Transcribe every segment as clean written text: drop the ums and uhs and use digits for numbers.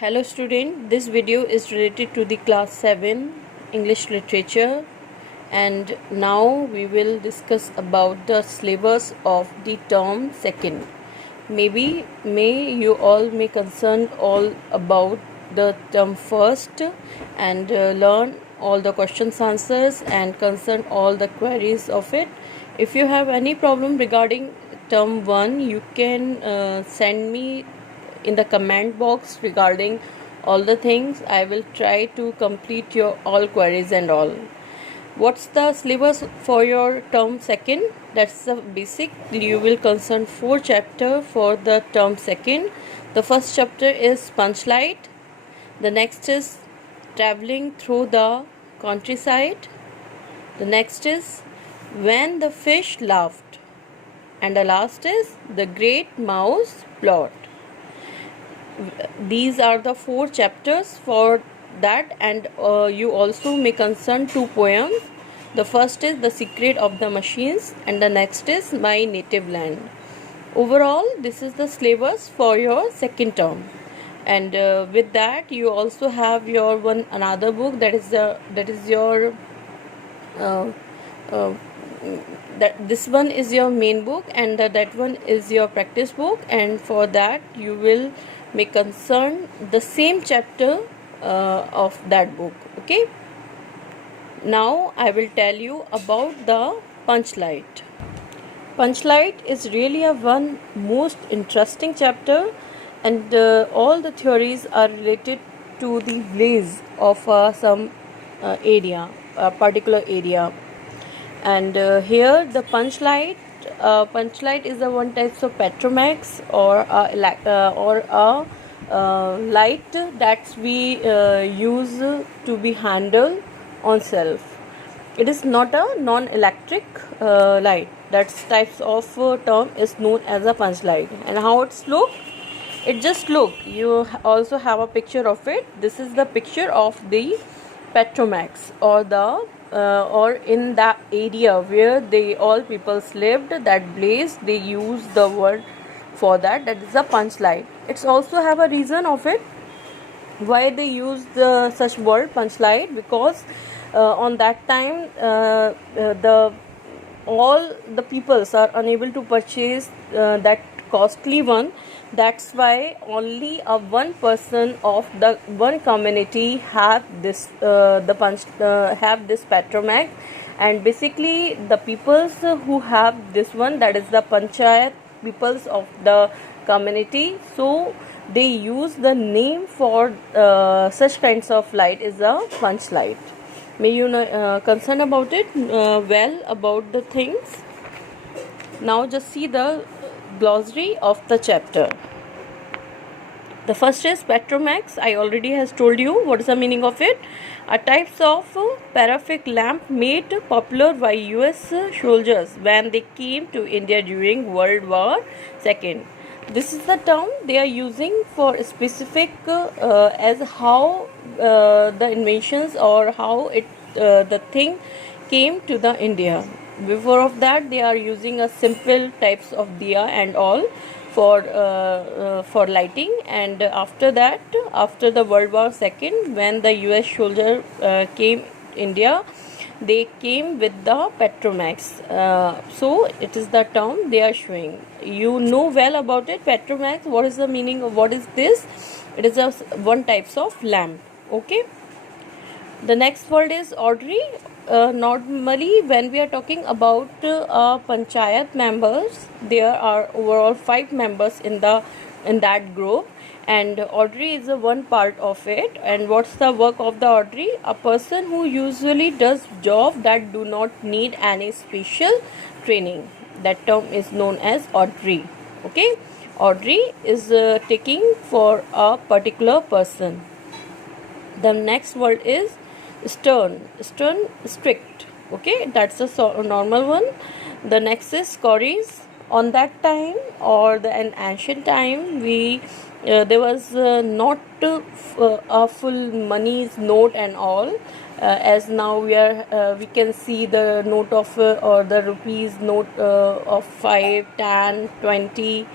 Hello student, this video is related to the class 7 English literature, and now we will discuss about the syllabus of the term second. May you all may concern all about the term first and learn all the questions answers and concern all the queries of it. If you have any problem regarding term 1, you can send me in the comment box regarding all the things. I will try to complete your all queries and all. What's the syllabus for your term second? That's the basic. You will concern 4 chapter for the term second. The first chapter is punchlight. The next is traveling through the countryside. The next is when the fish laughed. And the last is the great mouse plot. These are the 4 chapters for that, and you also may concern 2 poems. The first is The Secret of the Machines and the next is My Native Land. Overall, this is the syllabus for your second term, and with that you also have your another book that is your uh, uh, that this one is your main book, and that one is your practice book, and for that you will may concern the same chapter of that book. Okay, now I will tell you about the punchlight. Punchlight is really a one most interesting chapter, and all the theories are related to the blaze of some area, a particular area. And here the punchlight is a one type of Petromax or a light that we use to be handled on self. It is not a non-electric light. That types of term is known as a punchlight. And how it's look? It just look. You also have a picture of it. This is the picture of the Petromax or in that area where they all people lived, that blaze, they use the word for that is a punchlight. It's also have a reason of it why they use the such word punchlight, because on that time the all the peoples are unable to purchase that costly one. That's why only a one person of the one community have this have this Petromax, and basically the peoples who have this one, that is the panchayat peoples of the community, so they use the name for such kinds of light is a punch light. May you know concern about it well about the things. Now just see the glossary of the chapter. The first is Petromax. I already has told you what is the meaning of it. A types of paraffin lamp made popular by US soldiers when they came to India during World War II. This is the term they are using for specific as how the inventions or how it the thing came to the India. Before of that, they are using a simple types of diya and all for lighting, and after that, after the World War II, when the US soldier came India, they came with the Petromax. So it is the term they are showing. You know well about it. Petromax, what is the meaning of what is this? It is a one types of lamp. Okay, the next word is orderly. Normally when we are talking about panchayat members, there are overall 5 members in that group, and orderly is a one part of it. And what's the work of the orderly? A person who usually does job that do not need any special training. That term is known as orderly. Okay, orderly is taking for a particular person. The next word is stern, strict. Okay, that's a normal one. The next is scories. On that time or an ancient time, we there was not a full money's note and all, as now we can see the note of or the rupees note of 5, 10, 20,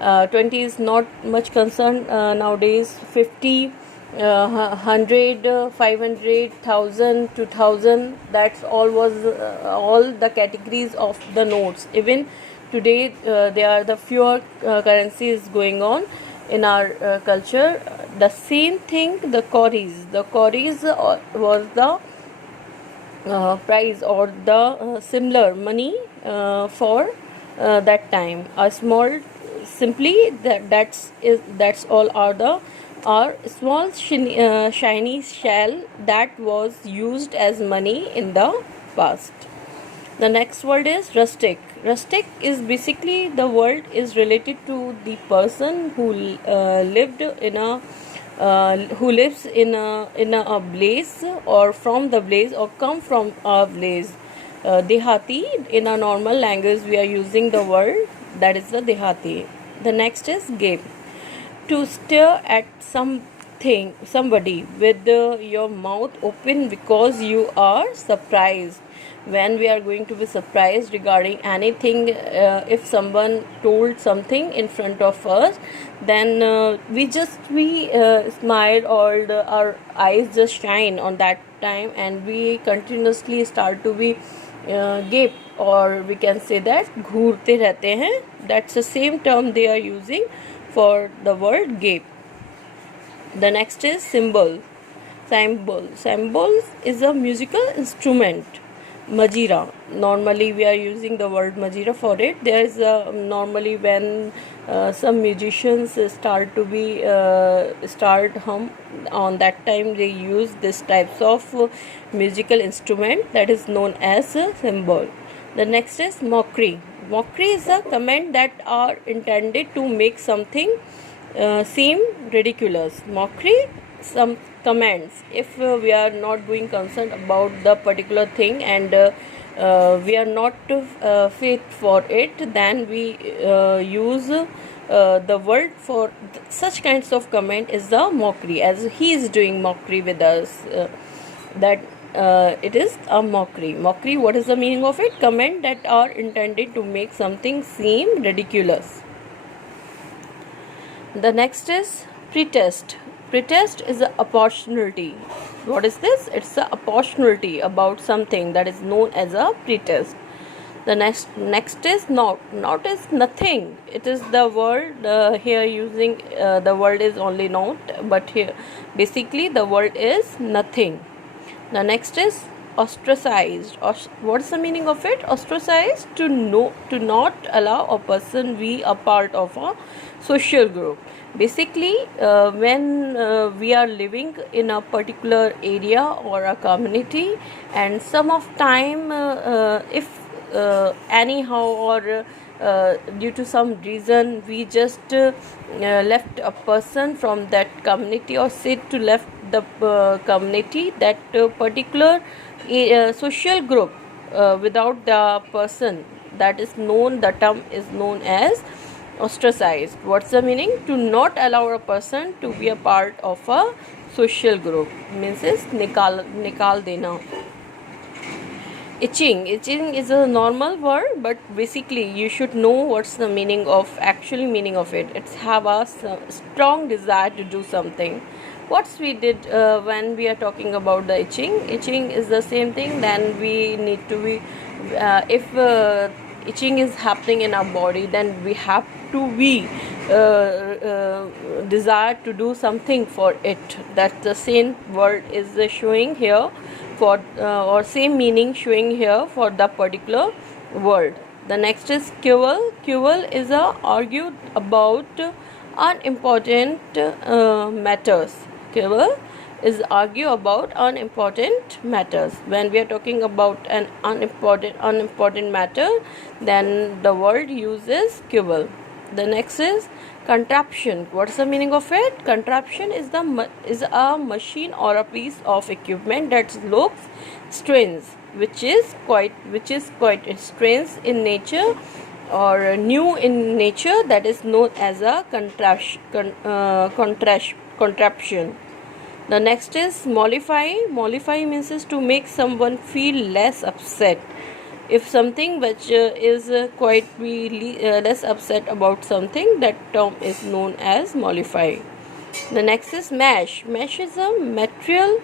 20 is not much concerned nowadays. 50, 100, 500, 1000, 2000, that's all was all the categories of the notes. Even today there are the fewer currencies going on in our culture. The same thing, the cowries was the price or the similar money for that time. A small, simply that's all are the are small shiny shell that was used as money in the past. The next word is rustic. Rustic is basically the word is related to the person who lived in a who lives in a blaze, or from the blaze, or come from a blaze. Dehati, in a normal language we are using the word that is the dehati. The next is gape. To stare at somebody with your mouth open because you are surprised. When we are going to be surprised regarding anything, if someone told something in front of us, then we smile, or our eyes just shine on that time, and we continuously start to be gape, or we can say that घूरते रहते हैं. That's the same term they are using for the word gape. The next is cymbal. Cymbals is a musical instrument. Majira. Normally we are using the word majira for it. There is normally when some musicians start to be start hum, on that time they use this types of musical instrument that is known as a cymbal. The next is mockery. Mockery is a comment that are intended to make something seem ridiculous. Mockery, some comments, if we are not being concerned about the particular thing, and we are not fit for it, then we use the word for such kinds of comment is the mockery, as he is doing mockery with us, that it is a mockery. Mockery, what is the meaning of it? Comment that are intended to make something seem ridiculous. The next is pretest. Pretest is an opportunity. What is this? It's an opportunity about something, that is known as a pretest. The next is not. Not is nothing. It is the word here using the word is only not, but here basically the word is nothing. The next is ostracized. What's the meaning of it? Ostracized, to not allow a person be a part of a social group. Basically, when we are living in a particular area or a community, and some of time if anyhow or due to some reason we just left a person from that community, or said to left the community, that particular social group, without the person, that is known, the term is known as ostracized. What's the meaning? To not allow a person to be a part of a social group, means is nikal dena. Itching is a normal word, but basically you should know what's the meaning of it. It's have a strong desire to do something. What's we did when we are talking about the itching is the same thing. Then we need to be if itching is happening in our body, then we have to be desire to do something for it. That the same word is showing here for or same meaning showing here for the particular word. The next is quibble. Quibble is a argue about unimportant matters. Quibble is argue about unimportant matters. When we are talking about an unimportant matter, then the word uses quibble. The next is contraption. What's the meaning of it? Contraption is a machine or a piece of equipment that looks strange, which is quite strange in nature or new in nature, that is known as a contraption. The next is mollify. Mollify means is to make someone feel less upset. If something which is quite be less upset about something, that term is known as mollify. The next is mesh. Mesh is a material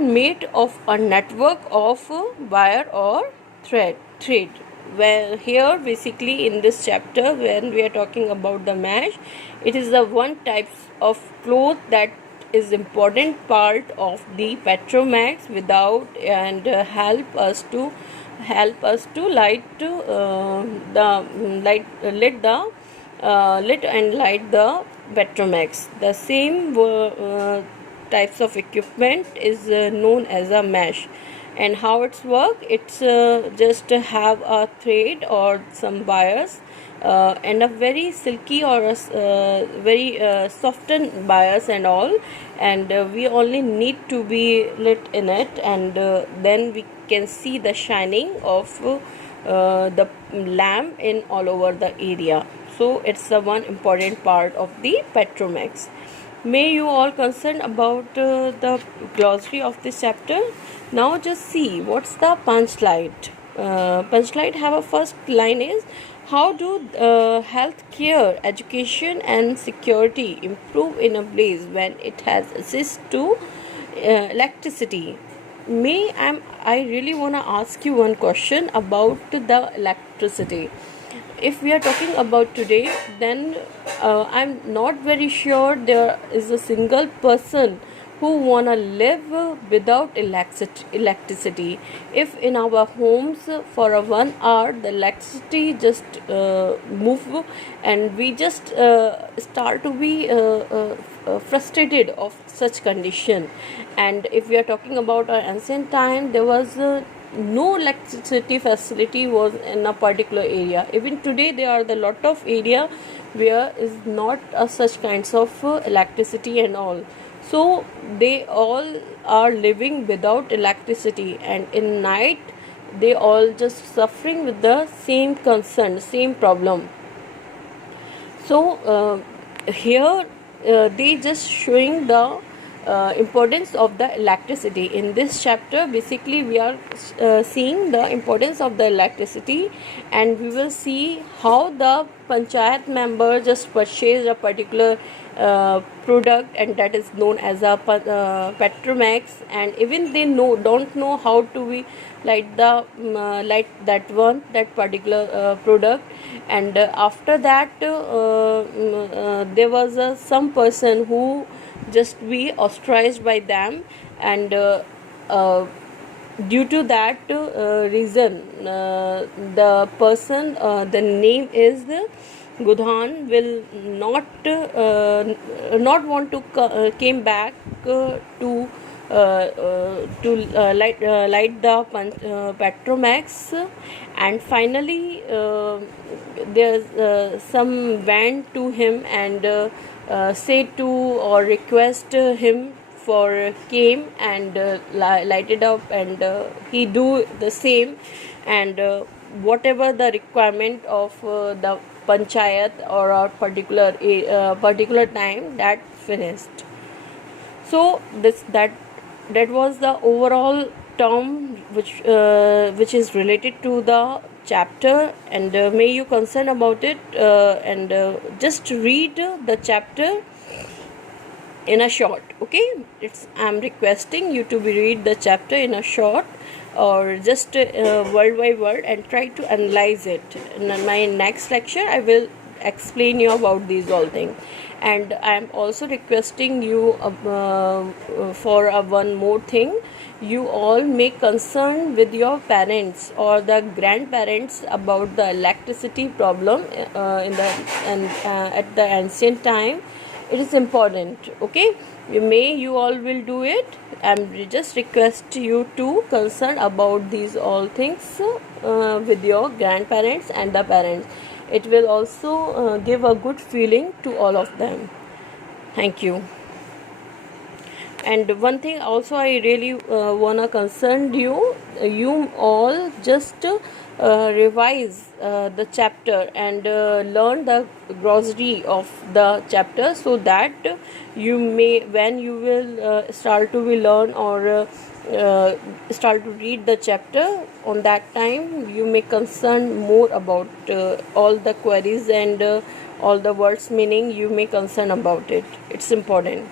made of a network of wire or thread. Where here basically in this chapter, when we are talking about the mesh, it is the one type of cloth that is important part of the Petromax without and help us to light lit and light the Petromax. The same types of equipment is known as a mesh. And how it's work, it's just have a thread or some wires and a very silky or a very softened wires and all, and we only need to be lit in it, and then we can see the shining of the lamp in all over the area. So it's the one important part of the Petromax. May you all concerned about the glossary of this chapter. Now just see what's the punchline. Punchline have a first line is, how do health care, education and security improve in a place when it has access to electricity? I really want to ask you one question about the electricity. If we are talking about today, then I'm not very sure there is a single person who wanna live without electricity. If in our homes for a 1 hour the electricity just move, and we just start to be frustrated of such condition. And if we are talking about our ancient time, there was no electricity facility was in a particular area. Even today there are the lot of area where is not such kinds of electricity and all. So they all are living without electricity, and in night they all just suffering with the same concern, same problem. So here they just showing the importance of the electricity. In this chapter basically we are seeing the importance of the electricity, and we will see how the panchayat member just purchased a particular product, and that is known as a Petromax, and even they don't know how to we light that particular product. And after that there was some person who just be ostracized by them, and due to that reason the person, the name is Godhan, will not want to came back to light the Petromax. And finally there's some went to him and say to or request him for came and light it up, and he do the same, and whatever the requirement of the panchayat or a particular time, that finished. So that was the overall term which is related to the chapter, and may you concern about it and just read the chapter in a short. Okay, I'm requesting you to read the chapter in a short, or just word by word, and try to analyze it. In my next lecture I will explain you about these all things. And I am also requesting you for one more thing. You all may concern with your parents or the grandparents about the electricity problem at the ancient time. It is important. Okay, you all will do it. I'm just request you to concern about these all things with your grandparents and the parents. It will also give a good feeling to all of them. Thank you. And one thing also I really wanna concern you, you all just revise the chapter and learn the glossary of the chapter, so that you may, when you will start to be learn or start to read the chapter, on that time you may concern more about all the queries and all the words meaning, you may concern about it. It's important.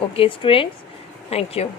Okay students, thank you.